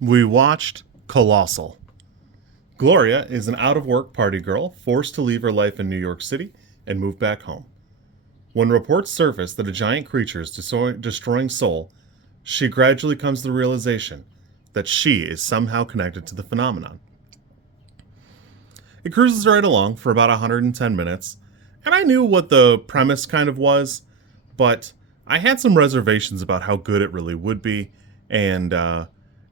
We watched Colossal. Gloria is an out-of-work party girl forced to leave her life in New York City and move back home. When reports surface that a giant creature is destroying Seoul, she gradually comes to the realization that she is somehow connected to the phenomenon. It cruises right along for about 110 minutes, and I knew what the premise kind of was, but I had some reservations about how good it really would be, and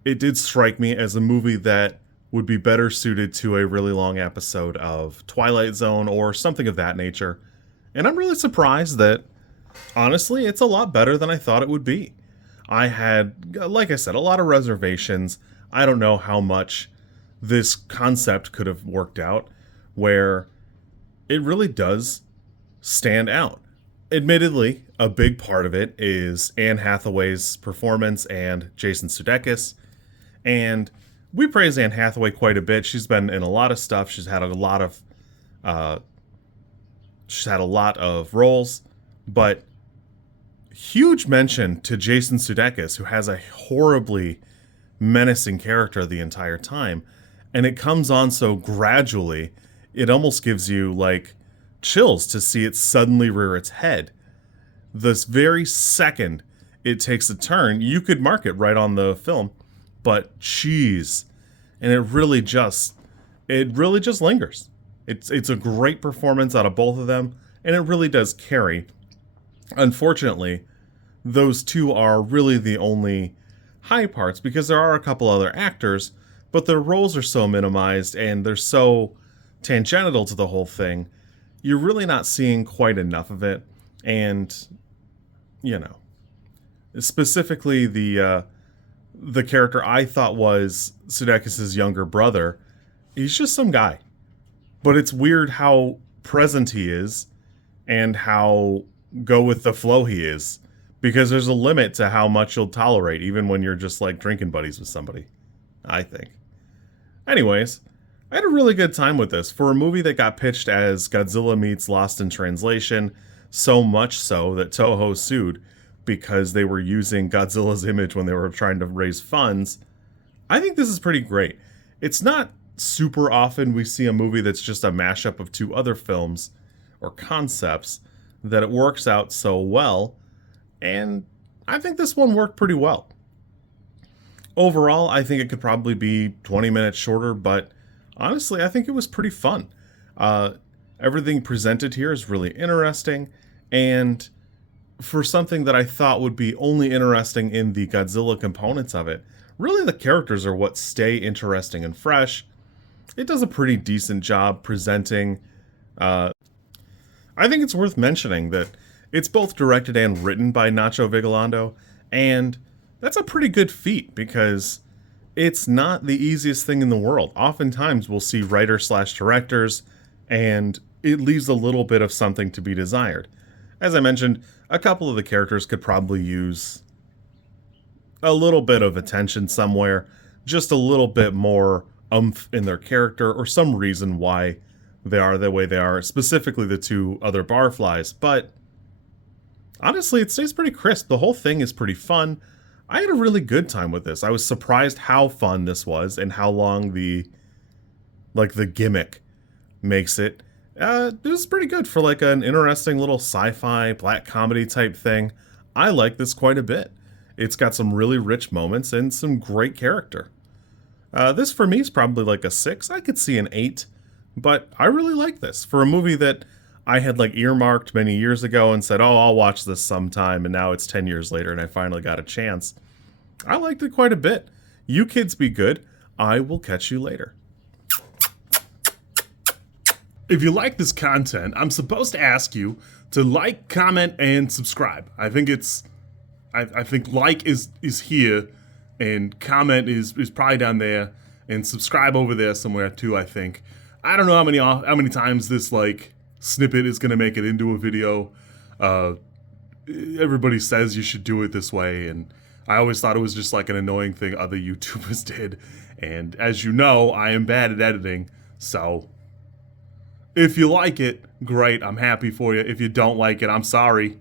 it did strike me as a movie that would be better suited to a really long episode of Twilight Zone or something of that nature. And I'm really surprised that, honestly, it's a lot better than I thought it would be. I had, like I said, a lot of reservations. I don't know how much this concept could have worked out, where it really does stand out. Admittedly, a big part of it is Anne Hathaway's performance and Jason Sudeikis. And we praise Anne Hathaway quite a bit. She's been in a lot of stuff. Uh, she's had a lot of roles, but huge mention to Jason Sudeikis, who has a horribly menacing character the entire time, and it comes on so gradually, it almost gives you like chills to see it suddenly rear its head. This very second it takes a turn, you could mark it right on the film, but jeez, and it really just lingers. It's a great performance out of both of them, and it really does carry. Unfortunately, those two are really the only high parts, because there are a couple other actors, but their roles are so minimized and they're so tangential to the whole thing, you're really not seeing quite enough of it. And, you know, specifically the character I thought was Sudeikis' younger brother, he's just some guy. But it's weird how present he is and how go with the flow he is, because there's a limit to how much you'll tolerate, even when you're just like drinking buddies with somebody, I think. Anyways, I had a really good time with this for a movie that got pitched as Godzilla meets Lost in Translation, so much so that Toho sued because they were using Godzilla's image when they were trying to raise funds. I think this is pretty great. It's not super often we see a movie that's just a mashup of two other films or concepts that it works out so well, and I think this one worked pretty well. Overall, I think it could probably be 20 minutes shorter, but honestly, I think it was pretty fun. Everything presented here is really interesting, and for something that I thought would be only interesting in the Godzilla components of it, really the characters are what stay interesting and fresh. It does a pretty decent job presenting. I think it's worth mentioning that it's both directed and written by Nacho Vigalondo, and that's a pretty good feat because it's not the easiest thing in the world. Oftentimes we'll see writers/directors, and it leaves a little bit of something to be desired. As I mentioned, a couple of the characters could probably use a little bit of attention somewhere, just a little bit more oomph in their character, or some reason why they are the way they are, specifically the two other barflies. But honestly, it stays pretty crisp. The whole thing is pretty fun. I had a really good time with this. I was surprised how fun this was and how long the gimmick makes it. It was pretty good for like an interesting little sci-fi black comedy type thing. I like this quite a bit. It's got some really rich moments and some great character. This for me is probably like a 6. I could see an 8, but I really like this for a movie that I had like earmarked many years ago and said, oh, I'll watch this sometime, and now it's 10 years later and I finally got a chance. I liked it quite a bit. You kids be good. I will catch you later. If you like this content, I'm supposed to ask you to like, comment, and subscribe. I think like is here, and comment is probably down there, and subscribe over there somewhere too, I think. I don't know how many times this like snippet is gonna make it into a video. Everybody says you should do it this way, and I always thought it was just like an annoying thing other YouTubers did. And as you know, I am bad at editing, so if you like it, great, I'm happy for you. If you don't like it, I'm sorry.